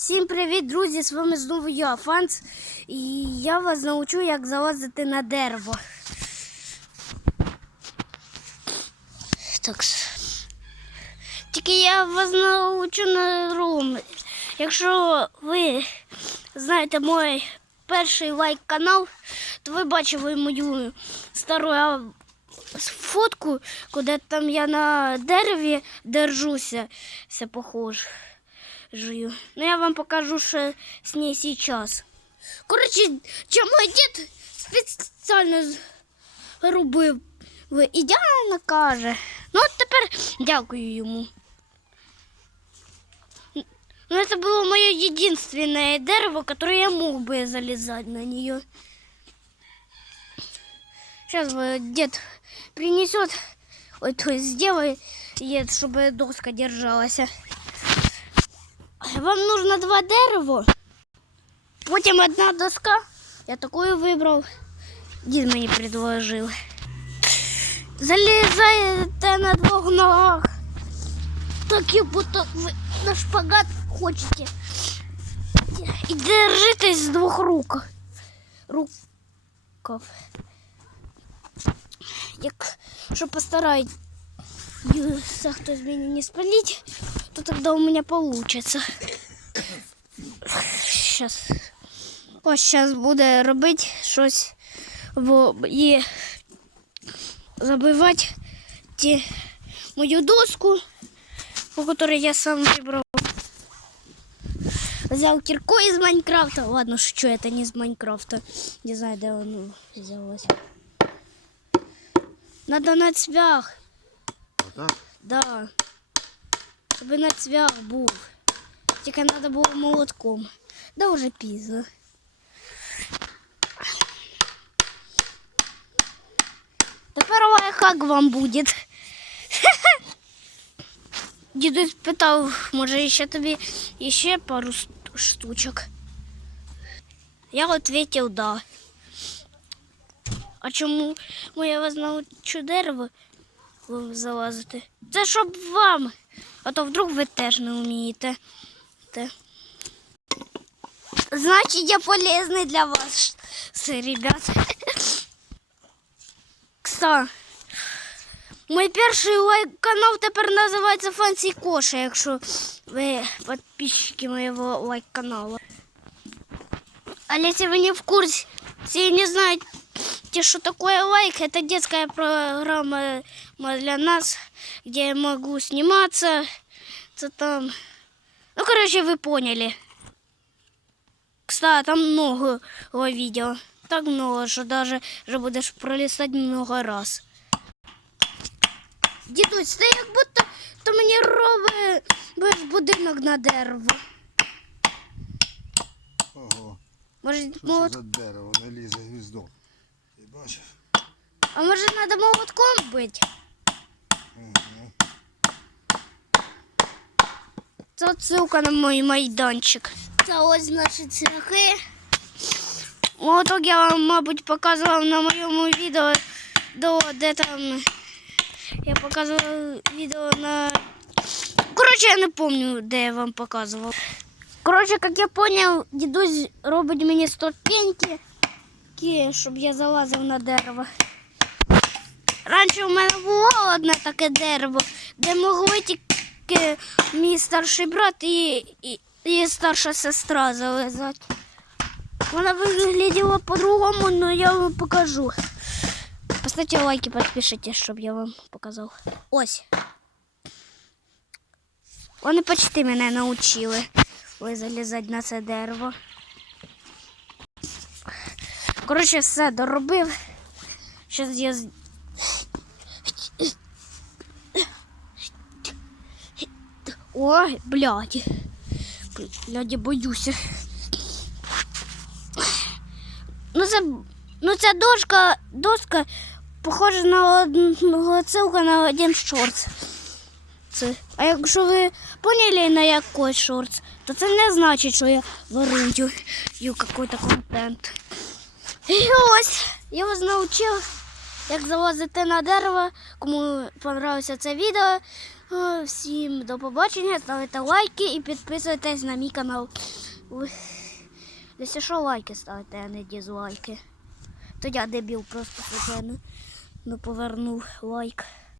Всім привіт, друзі! З вами знову я, Фанц, і я вас научу, як залазити на дерево. Так. Тільки я вас научу на рум. Якщо ви знаєте мій перший лайк канал, то ви бачили мою стару фотку, куди там я на дереві держуся. Все похоже. Жую. Ну, я вам покажу, что с ней сейчас. Короче, чем мой дед спеціально робив. Ви ідеально каже. Ну, от тепер дякую йому. Ну, это было мое единственное дерево, которое я мог бы залезать на нее. Сейчас дед принесет, ой, то есть сделает, чтобы доска держалась Вам нужно два дерева, потім одна доска. Я такую вибрав. Дід мені предложив. Залізаєте на двох ногах. Так як будто ви на шпагат хочете. І держитесь з двох рук. Рукав. Як що постарається хтось мене не спалить, то тогда у меня получится. Сейчас. Ось зараз буде робити щось бо і забивати ті, мою доску, по которой я сам вибрав. Взял кирку из Майнкрафта. Ладно, шучу, это не из Майнкрафта. Не знаю, де воно взялось. Надо на цвях. Отак? Да. Щоб на цвях був. Тільки треба було молотком. Да вже пізно. Тепер лайфхак вам буде. Дідусь питав, може ще тобі ще пару штучок. Я відповів да. А чому я вас научу дерево залазити? Це щоб вам. А то вдруг ви теж не вмієте. Те. Значить, я полезний для вас, ребят. Кста. Мій перший лайк-канал тепер називається Фансі Коша, якщо ви підписчики моєго лайк-каналу. А если вы не в курсе и не знаете, что такое лайк, это детская программа для нас, где я могу сниматься. Это там... Ну, короче, вы поняли. Кстати, там много видео. Так много, что даже уже будешь пролистать много раз. Дідусь, ти як будто то мені робиш будинок на дерево. Ого. Може, Що це молот... за дерево? Не лізе гвіздо. Ти бачиш? А може треба молотком бити? Угу. Це ссылка на мій майданчик. Це ось наші цвяхи. Молоток я вам, мабуть, показував на моєму відео, до, де там я показував відео на. Коротше, я не пам'ятаю, де я вам показував. Коротше, як я зрозумів, дідусь робить мені ступеньки, Кі, щоб я залазив на дерево. Раніше у мене було одне таке дерево, де могли тільки мій старший брат і, і, і старша сестра залазати. Вона виглядала по-другому, але я вам покажу. Поставте лайки, підпишіть, щоб я вам показав. Ось. Вони почти мене навчили залізати на це дерево. Коротше, все доробив. Зараз я Ой, блядь. Блядь, я боюся. Ну, це, ну, ця дошка, доска похожа на одну ссылка на один шорт. Це. А якщо ви поняли на який шорт, то це не значить, що я ворую якийсь контент. І ось я вас навчив, як залазити на дерево. Кому понравилося це відео, Всім до побачення, ставте лайки і підписуйтесь на мій канал. Якщо що, лайки ставте, а не дізлайки. То я дебіл просто звичайно не повернув лайк.